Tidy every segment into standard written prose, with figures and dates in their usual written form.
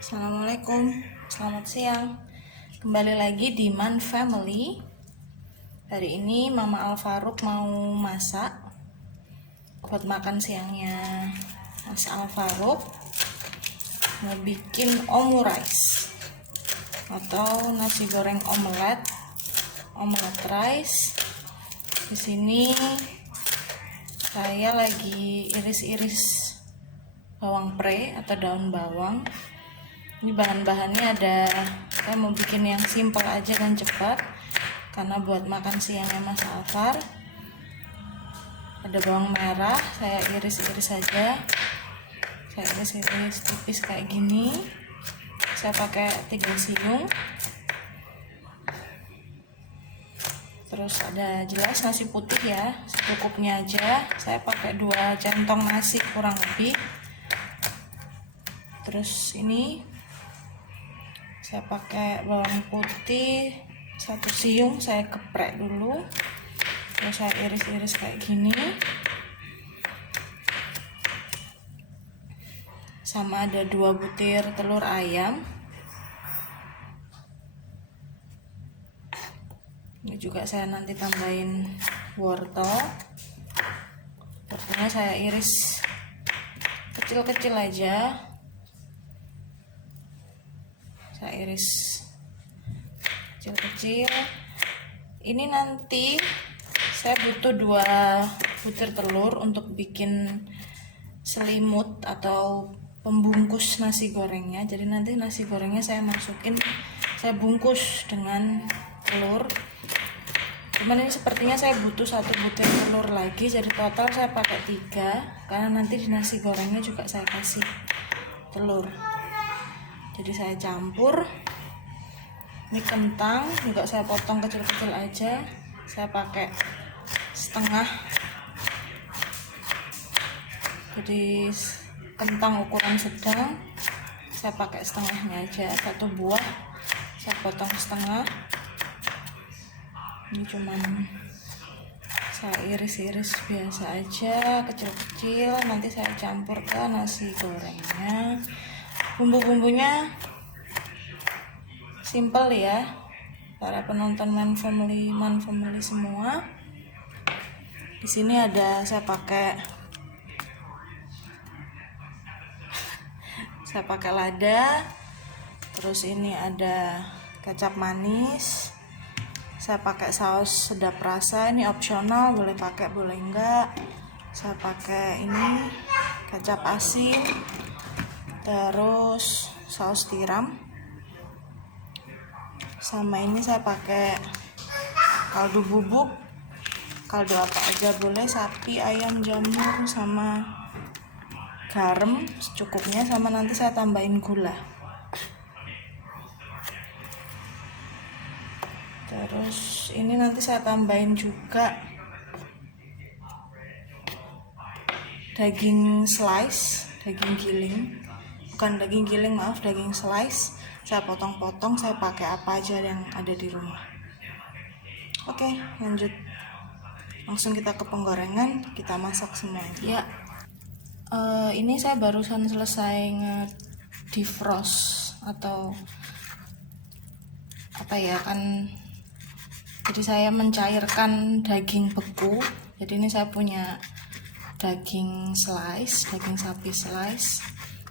Assalamualaikum, selamat siang. Kembali lagi di Man Family. Hari ini Mama Alfaruk mau masak buat makan siangnya Mas Alfaruk. Mau bikin omurice atau nasi goreng omelet rice. Di sini saya lagi iris-iris bawang pre atau daun bawang. Ini bahan-bahannya ada, saya mau bikin yang simple aja dan cepat karena buat makan siangnya Mas Alfar. Ada bawang merah, saya iris-iris saja. Saya iris-iris tipis kayak gini. Saya pakai 3 siung. Terus ada jelas nasi putih ya, secukupnya aja. Saya pakai 2 centong nasi kurang lebih. Terus ini saya pakai bawang putih 1 siung, saya geprek dulu, terus saya iris-iris kayak gini. Sama ada 2 butir telur ayam. Ini juga saya nanti tambahin wortel. Wortelnya saya iris kecil-kecil aja. Saya iris kecil-kecil. Ini nanti saya butuh 2 butir telur untuk bikin selimut atau pembungkus nasi gorengnya. Jadi nanti nasi gorengnya saya bungkus dengan telur. Cuman ini sepertinya saya butuh 1 butir telur lagi, jadi total saya pakai 3 karena nanti di nasi gorengnya juga saya kasih telur. Jadi saya campur. Ini kentang juga saya potong kecil-kecil aja. Saya pakai setengah. Jadi kentang ukuran sedang saya pakai setengahnya aja, 1 buah saya potong setengah. Ini cuman saya iris-iris biasa aja, kecil-kecil. Nanti saya campur ke nasi gorengnya. Bumbu-bumbunya simple ya, para penonton Man Family semua. Di sini ada saya pakai lada. Terus ini ada kecap manis. Saya pakai saus sedap rasa, ini opsional, boleh pakai boleh enggak. Saya pakai ini kecap asin. Terus saus tiram. Sama ini saya pakai kaldu bubuk, kaldu apa aja boleh, sapi, ayam, jamur, sama garam secukupnya. Sama nanti saya tambahin gula. Terus ini nanti saya tambahin juga daging slice, daging giling, daging slice. Saya potong-potong, saya pakai apa aja yang ada di rumah. Oke, lanjut. Langsung kita ke penggorengan, kita masak semua. Ya, ini saya barusan selesai defrost atau apa ya kan. Jadi saya mencairkan daging beku. Jadi ini saya punya daging slice, daging sapi slice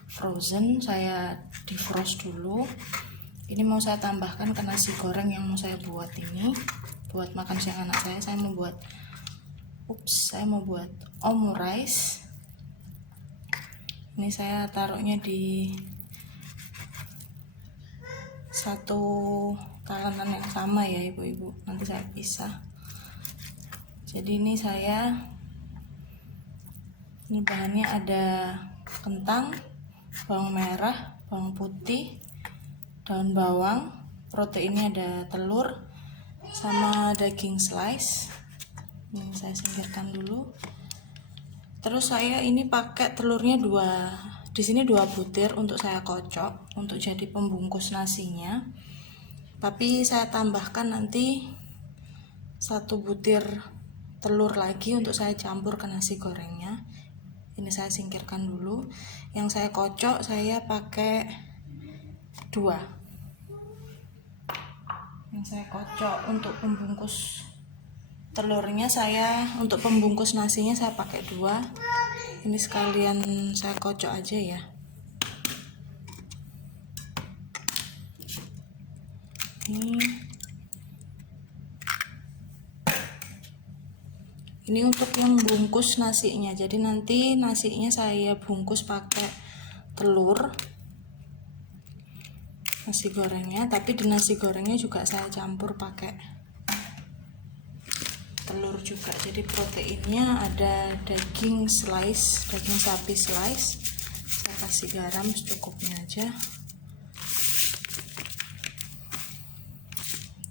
frozen, saya defrost dulu. Ini mau saya tambahkan ke nasi goreng yang mau saya buat ini buat makan siang anak saya. Saya mau buat omurice. Ini saya taruhnya di satu talenan yang sama ya ibu-ibu, nanti saya pisah. Jadi ini bahannya ada kentang, bawang merah, bawang putih, daun bawang, proteinnya ada telur sama daging slice. Ini saya singkirkan dulu. Terus saya ini pakai telurnya 2, di sini 2 butir untuk saya kocok untuk jadi pembungkus nasinya. Tapi saya tambahkan nanti 1 butir telur lagi untuk saya campur ke nasi gorengnya. Ini saya singkirkan dulu. Yang saya kocok saya pakai 2 yang saya kocok. Untuk pembungkus telurnya untuk pembungkus nasinya saya pakai 2. Ini sekalian saya kocok aja ya. Ini untuk yang bungkus nasinya. Jadi nanti nasinya saya bungkus pakai telur, nasi gorengnya. Tapi di nasi gorengnya juga saya campur pakai telur juga. Jadi proteinnya ada daging slice, daging sapi slice. Saya kasih garam secukupnya aja.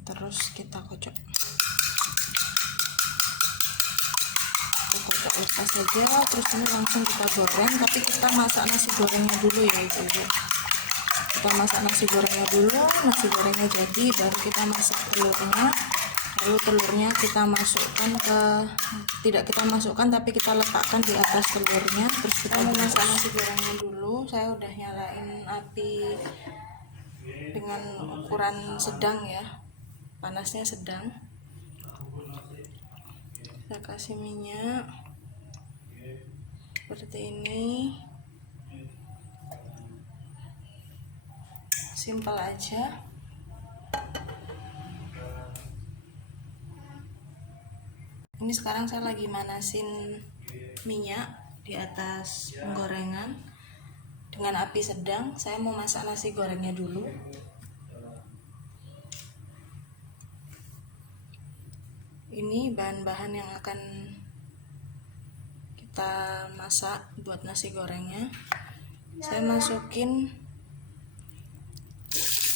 Terus kita kocok lepas saja. Terus ini langsung kita goreng, tapi kita masak nasi gorengnya dulu ya ibu-ibu. Kita masak nasi gorengnya dulu. Nasi gorengnya jadi baru kita masak telurnya. Lalu telurnya kita masukkan tidak kita masukkan tapi kita letakkan di atas telurnya. Terus kita memasak nasi gorengnya dulu. Saya udah nyalain api dengan ukuran sedang ya, panasnya sedang. Saya kasih minyak seperti ini, simpel aja. Ini sekarang saya lagi manasin minyak di atas penggorengan dengan api sedang. Saya mau masak nasi gorengnya dulu. Ini bahan-bahan yang akan kita masak buat nasi gorengnya. Saya masukin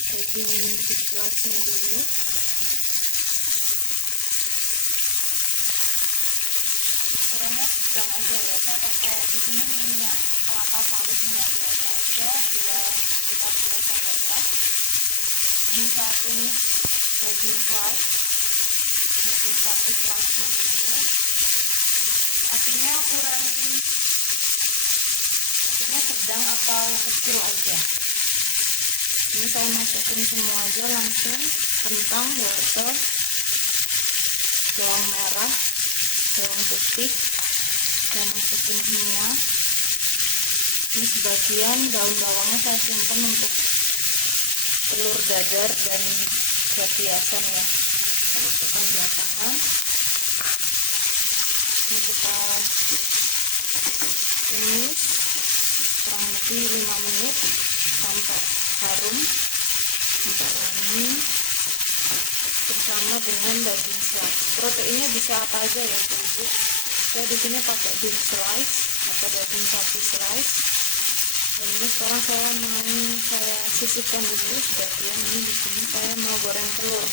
daging biskuitnya dulu. Ukurannya sedang aja ya. Saya pakai di sini minyak kelapa sawit, minyak biasa aja, kita 2 sendok teh. Ini saya tumis daging sapi slice-nya dulu. Apinya sedang atau kecil aja. Ini saya masukin semua aja langsung. Kentang, wortel, bawang merah, bawang putih, saya masukin semua. Ini sebagian daun bawangnya saya simpan untuk telur dadar dan buat hiasan ya. Saya masukkan belakangan. Ini kita tumis kurang lebih 5 menit sampai harum, sampai wangi, bersama dengan daging slice. Proteinnya bisa apa aja ya ibu. Saya di sini pakai beef slice atau daging sapi slice. Dan ini sekarang saya sisihkan dulu sebagian. Ini di sini saya mau goreng telur.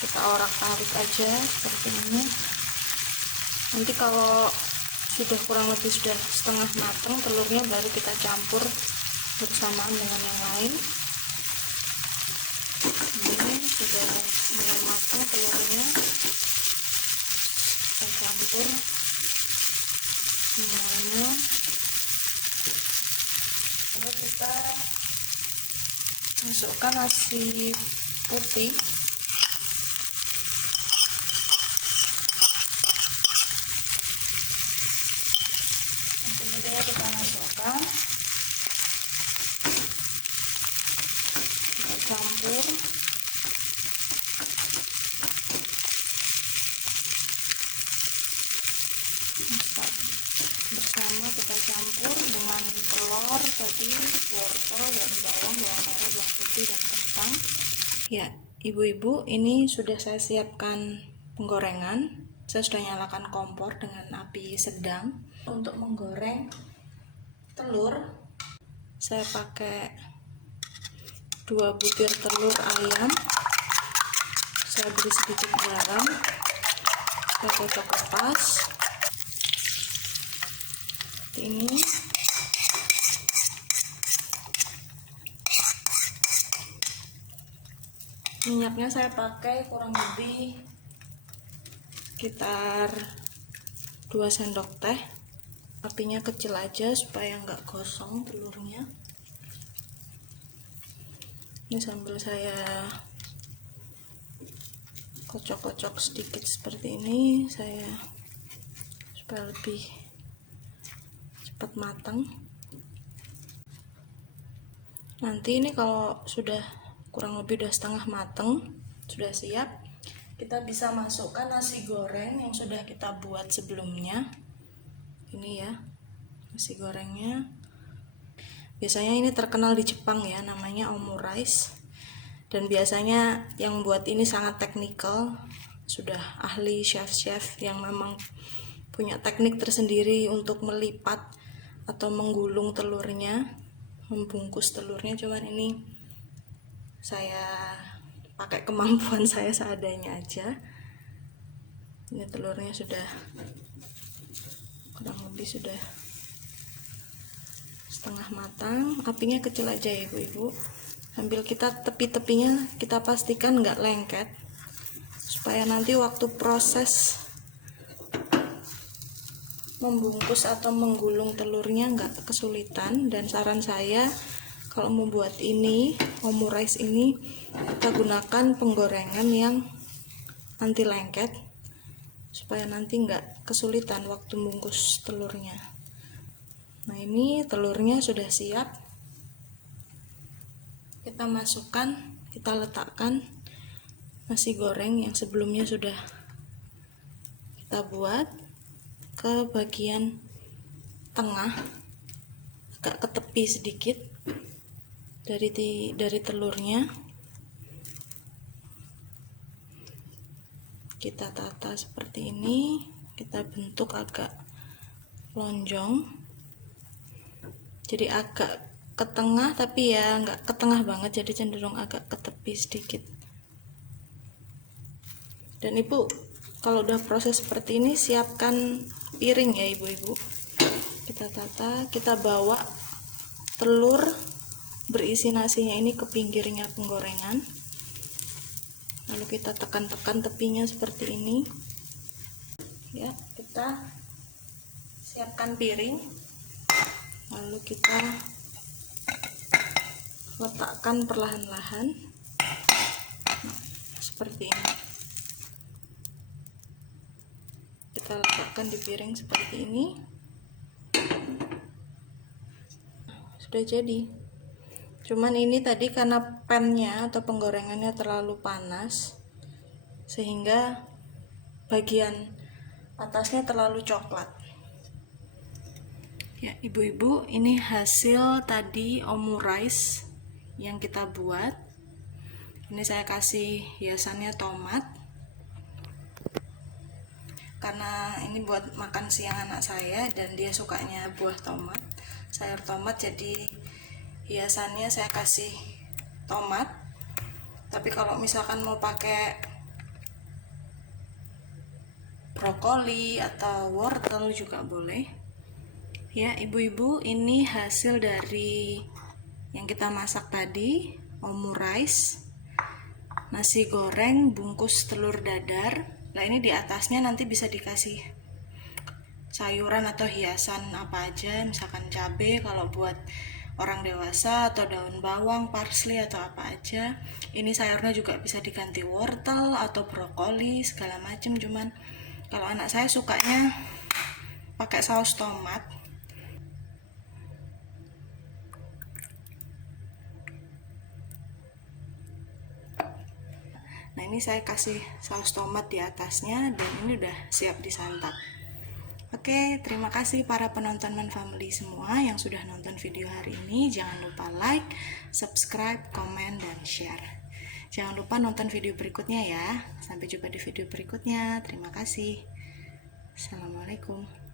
Kita orak-arik aja seperti ini. Nanti kalau kurang lebih sudah setengah matang telurnya, baru kita campur bersamaan dengan yang lain. Ini sudah mulai matang telurnya, kita campur semuanya. Lalu kita masukkan nasi putih. Kita masukkan, kita campur. Bersama kita campur dengan telur tadi, wortel dan bawang merah, bawang putih dan kentang. Ya, ibu-ibu, ini sudah saya siapkan penggorengan. Saya sudah nyalakan kompor dengan api sedang. Untuk menggoreng telur, saya pakai 2 butir telur ayam. Saya beri sedikit garam, saya kocok lepas. Ini minyaknya saya pakai kurang lebih sekitar 2 sendok teh. Apinya kecil aja supaya nggak gosong telurnya. Ini sambil saya kocok-kocok sedikit seperti ini, saya supaya lebih cepat matang. Nanti ini kalau sudah kurang lebih udah setengah matang, sudah siap, kita bisa masukkan nasi goreng yang sudah kita buat sebelumnya. Ini ya nasi gorengnya. Biasanya ini terkenal di Jepang ya, namanya omurice. Dan biasanya yang buat ini sangat teknikal, sudah ahli chef-chef yang memang punya teknik tersendiri untuk melipat atau menggulung telurnya, membungkus telurnya. Cuman ini saya pakai kemampuan saya seadanya aja. Ini telurnya sudah kurang lebih sudah setengah matang. Apinya kecil aja ya ibu-ibu, sambil kita tepi-tepinya kita pastikan nggak lengket, supaya nanti waktu proses membungkus atau menggulung telurnya nggak kesulitan. Dan saran saya kalau membuat ini omurice ini, kita gunakan penggorengan yang anti lengket supaya nanti nggak kesulitan waktu bungkus telurnya. Nah, ini telurnya sudah siap, kita masukkan, kita letakkan nasi goreng yang sebelumnya sudah kita buat ke bagian tengah, agak ke tepi sedikit dari telurnya. Kita tata seperti ini, kita bentuk agak lonjong, jadi agak ke tengah tapi ya nggak ke tengah banget, jadi cenderung agak ke tepi sedikit. Dan ibu kalau udah proses seperti ini, siapkan piring ya ibu-ibu. Kita tata, kita bawa telur berisi nasinya ini ke pinggirnya penggorengan, lalu kita tekan-tekan tepinya seperti ini ya. Kita siapkan piring, lalu kita letakkan perlahan-lahan seperti ini. Kita letakkan di piring seperti ini. Sudah jadi. Cuman ini tadi karena pannya atau penggorengannya terlalu panas, sehingga bagian atasnya terlalu coklat. Ya ibu-ibu, ini hasil tadi omurice yang kita buat. Ini saya kasih hiasannya tomat, karena ini buat makan siang anak saya dan dia sukanya buah tomat, sayur tomat, jadi hiasannya saya kasih tomat. Tapi kalau misalkan mau pakai brokoli atau wortel juga boleh. Ya ibu-ibu, ini hasil dari yang kita masak tadi, omurice, nasi goreng bungkus telur dadar. Nah ini di atasnya nanti bisa dikasih sayuran atau hiasan apa aja, misalkan cabai kalau buat orang dewasa, atau daun bawang, parsley atau apa aja. Ini sayurnya juga bisa diganti wortel atau brokoli segala macam. Cuman kalau anak saya sukanya pakai saus tomat. Nah ini saya kasih saus tomat di atasnya dan ini udah siap disantap. Oke, terima kasih para penonton Man Family semua yang sudah nonton video hari ini. Jangan lupa like, subscribe, komen, dan share. Jangan lupa nonton video berikutnya ya. Sampai jumpa di video berikutnya. Terima kasih. Assalamualaikum.